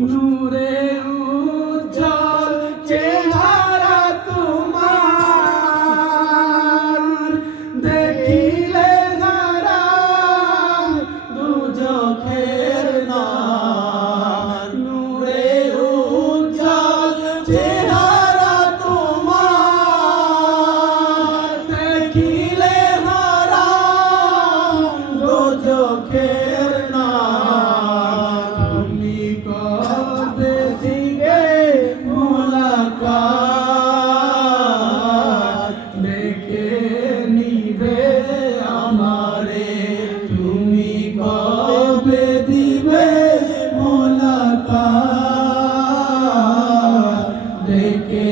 নূরে উজ্জ্বল চেহারা তোমার, দেখিলে হারাম দুজখের নার। নূরে উজ্জ্বল চেহারা তোমার, দেখিলে হারাম দুজখের নার। তুমি কবে দিবে মোলাকাত, ডেকে নিবে আমারে। তুমি কবে দিবে মোলাকাত, ডেকে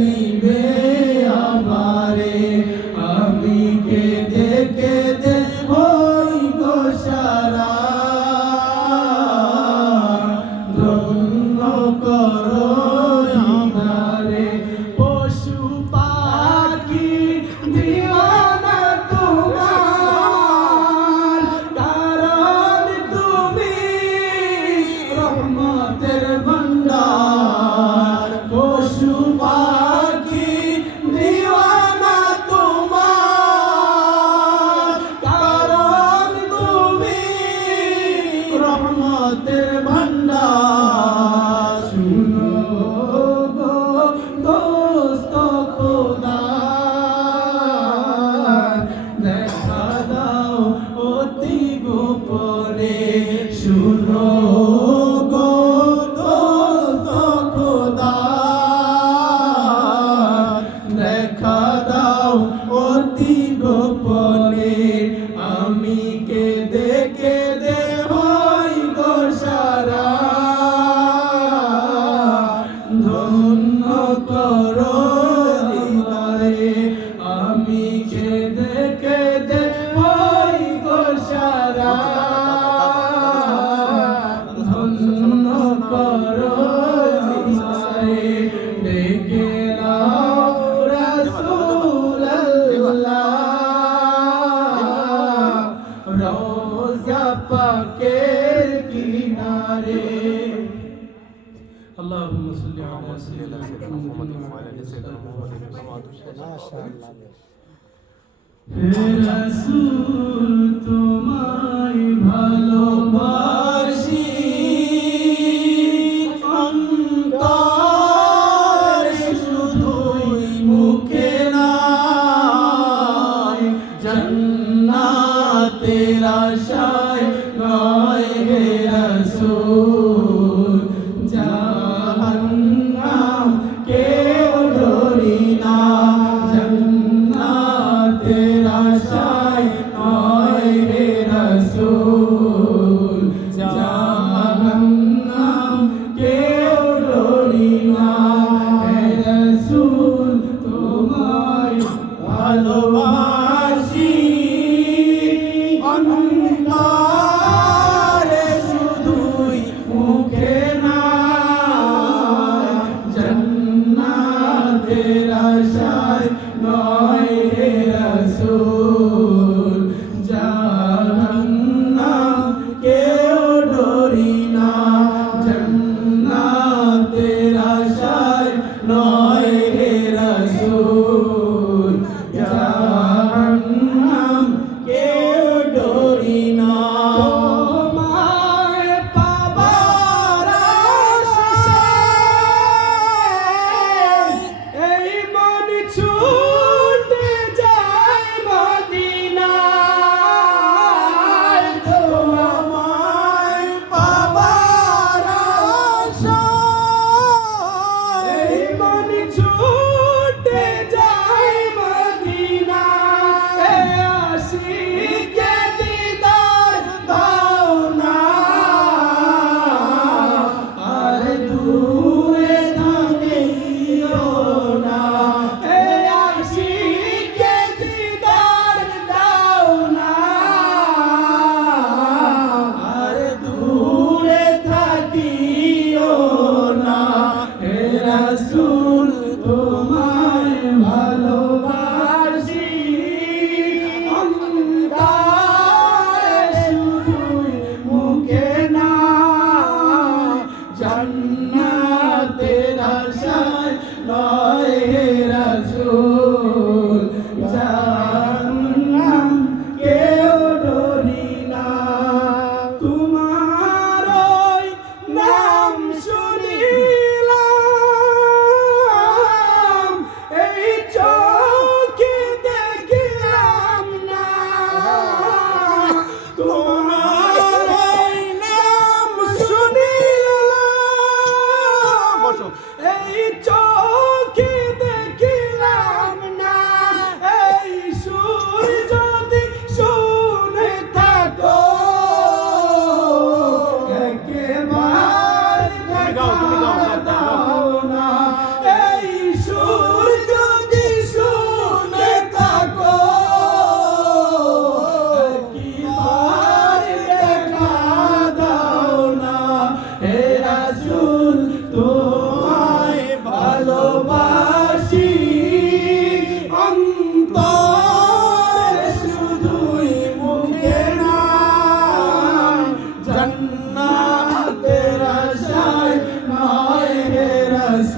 নিবে আমারে। আমি কেঁদে কেঁদে হইব সারা, ধন্য করো আমারে। পশু পাখি দিওয়ানা তোমার, কারণ তুমি রহমতের ভান্ডার। পশু পাখি দিওয়ানা তোমার, কারণ তুমি রহমতের ভান্ডার। শুনো গো দোস্ত খোদার, দেখা দাও অতি গোপনে। শুনো গো দোস্ত খোদার, দেখা দাও অতি গোপনে। আমি কেঁদে কেঁদে হইব সারা, ধন্য করো আমারে। আমি কেঁদে কেঁদে হইব সারা, ধন্য করো আমারে। ডেকে নাও রাসূলুল্লাহ, রওজা পাকের কিনারে। আল্লাহুম্মা সাল্লি আলা সাইয়্যিদিনা মুহাম্মাদিন ওয়া আলা আলি সাইয়্যিদিনা মুহাম্মাদিন কামা তুসাল্লি। হে রাসূল তোমায় ভালোবাসি, অন্তরে শুধুই মুখে নয়। জান্নাতের আশায় নয় হে রাসূল, জাহান্নাম কেউ ডরি না। জান্নাতের আশায় নয় হে রাসূল,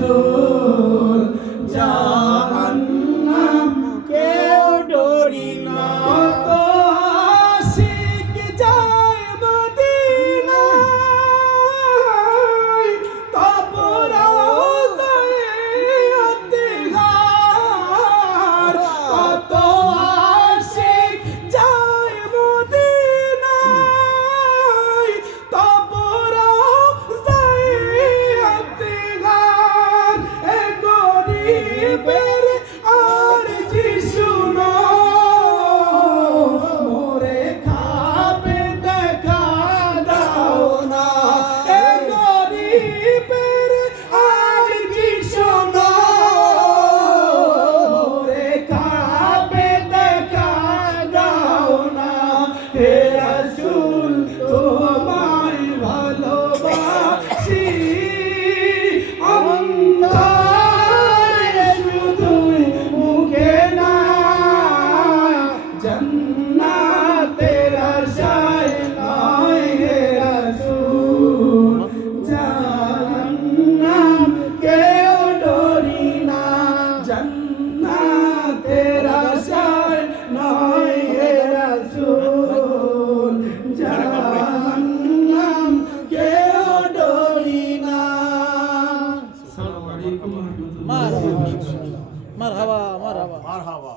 রাসূল জাহান্নাম কেউ ডরি না কত আশিক যায় মদিনায় তারপরও যায় আত্মীয়ার কত আশিক যায় মদিনায় তারপরও যায় আত্মীয়ার এ গরিবের আর যিশু মোরে খাবে দেখা দাও না এ গরিবের আর যিশু মোরে খাবে দেখা দাও না হে রাসূল তোমায় ভালোবাসি অন্তরে শুধুই মুখে না জান্নাতের আশায় নয় হে রাসূল জাহান্নাম কেউ ডরি না জান্নাতের আশায় নয় হে রাসূল জাহান্নাম কেউ ডরি না। আসসালামু আলাইকুম ওয়া রাহমাতুল্লাহ। মারহাবা মারহাবা মারহাবা।